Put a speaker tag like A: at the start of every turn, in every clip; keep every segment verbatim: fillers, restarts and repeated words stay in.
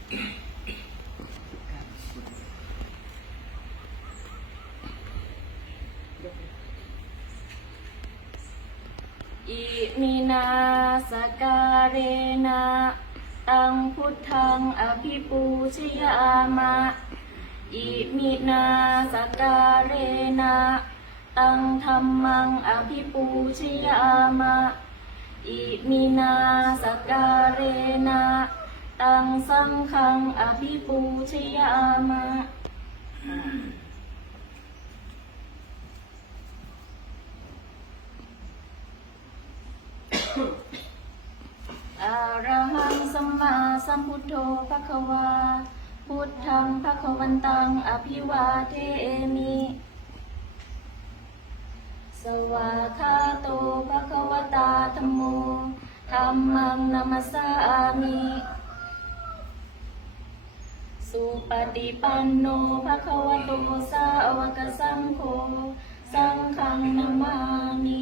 A: อิมินาสการเรนะตังพุทธังอภิปูชยามะอิมินาสการเรนะตังธัมมังอภิปูชยามะอิมินาสการเรนะตังสังฆังอภิปูชยามะอะระหังสัมมาสัมพุทโธภควาพุทธังภควันตังอภิวาเทมิสวาคาโตภควตาธัมโมธัมมังนัมสสามิสุปฏิปันโนภควโตสาวกสังโฆสังฆังนามามิ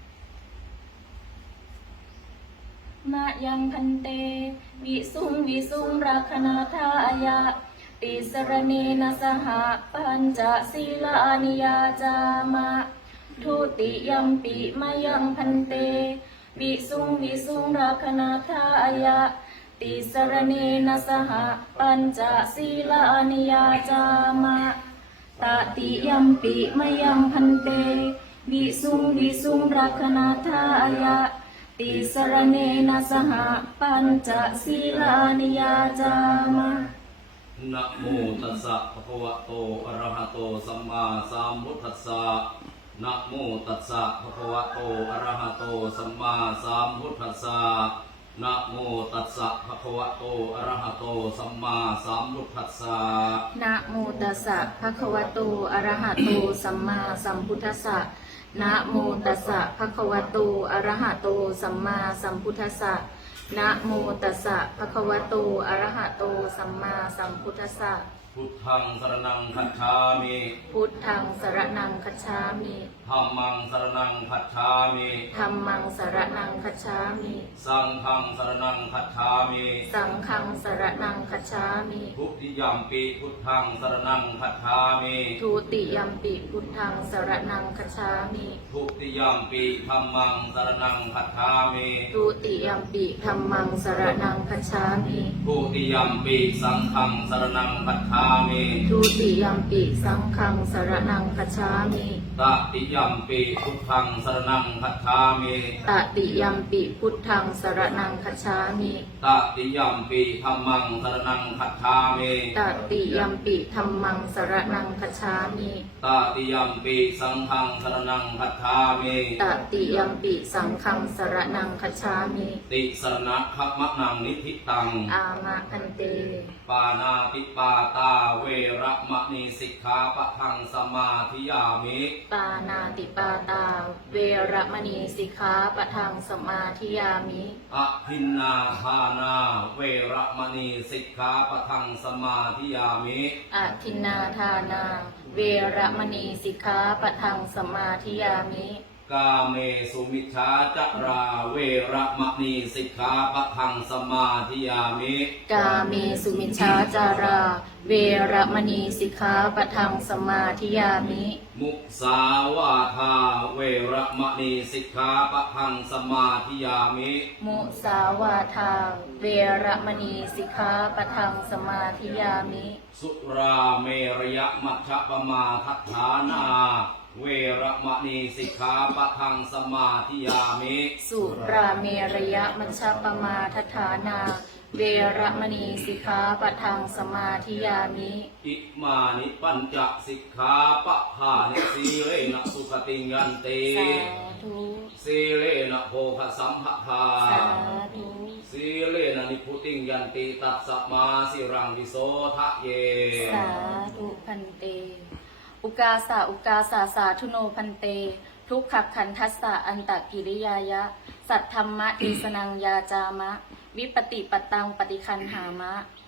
A: มะยังพันเตวิสุงวิสุงรักขณาทายะติสรเนนะสหปัญจศีลานิยาจามะทุติยัมปิมะยังพันเตวิสุงวิสุงรักขณาทายะติสรเนนะสหปัญจศีลานิยาจามะตติยัมปิมะยังพันเตวิสุงวิสุงรักขณาทายะติสรเนนะสหปัญจศีลานิยาจามะ
B: นะโมตัสสะภะคะวะโตอะระหะโตสัมมาสัมพุทธัสสะนะโมตัสสะภะคะวะโตอะระหะโตสัมมาสัมพุทธัสสะนะโมตัสสะภะคะวะโตอะระหะโตสัมมาสัมพุทธัสสะ
A: นะโมตัสสะภะคะวะโตอะระหะโตสัมมาสัมพุทธัสสะนะโมตัสสะภะคะวะโตอะระหะโตสัมมาสัมพุทธัสสะนะโมตัสสะภะคะวะโตอะระหะโตสัมมาสัมพุทธัสสะ
B: พุทธังสรณังคัจฉามิ
A: พุทธังสรณังคัจฉามิ
B: ธัมมังสรณังคัจฉามิ
A: ธัมมังสรณังคัจฉามิ
B: สังฆังสรณังคัจฉามิ
A: สังฆังสรณังคัจฉามิ
B: ทุติยัมปิพุทธังสรณังคัจฉามิ
A: ทุติยัมปิพุทธังสรณังคัจฉามิ
B: ทุติยัมปิธัมมังสรณังคัจฉามิ
A: ทุติยัมปิธัมมังสรณังคัจฉามิ
B: ทุติยัมปิสังฆังสรณังคัจฉามิ
A: ทุติยัมปิสังฆังสรณังคัจฉามิ
B: ตติยัมปิพุทธังสรณังคัจฉามิ
A: ตติยัมปิพุทธังสรณังคัจฉามิ
B: ตติยัมปิธัมมังสรณังคัจฉามิ
A: ตติยัมปิธัมมังสรณังคัจฉามิ
B: ตติยัมปิสังฆังสรณังคัจฉามิ
A: ตติยัมปิสังฆังสรณังคัจฉามิ
B: ติสรณะขมะนังนิธิตัง
A: อามะคันเต
B: ปานาติปาตาเวระมะนีสิกขาปะทังสมาธิยามิ
A: ปานาติปาตาเวระมณีสิกขาปะทังสมาธิยามิ
B: อภินนาทานาเวระมณีสิกขาปะทังสมาธิยามิ
A: อทินนาทานาเวระมณีสิกขาปะทังสมาธิยามิ
B: กาเมสุมิชฌาจาราเวระมะนีสิกขาปะทังสมาธิยามิ
A: กาเมสุมิชฌาจาราเวระมณีสิกขาปะทังสมาธิยามิ
B: มุสาวาทาเวระมะนีสิกขาปะทังสมาธิยามิ
A: มุสาวาทาเวระมณีสิกขาปะทังสมาธิยามิ
B: สุราเมรยมัชฌปมาทัฏฐานาเวระมะนีสิกขาปะทังสมาธิยามิ
A: สุราเมรยมัชฌปมาทัฏฐานาเวระมณีสิกขาปะทังสมาธิยามิ
B: อิมานิปัญจสิกขาปะทานิสีเลนะสุขติยันติ
A: สาธุ
B: สีเลนะโภคสัมภทา
A: สาธุ
B: สีเลนะนิพุติยันติตัสสมาสิรังวิโสทะเย
A: สาธุพันเตอุกาสาอุกาสาสาธุโนพันเตทุกขักขันทัสสะอันตกิริยายะสัทธรรมะเทสนังยาจามะวิปติปตังปฏิคันหามะ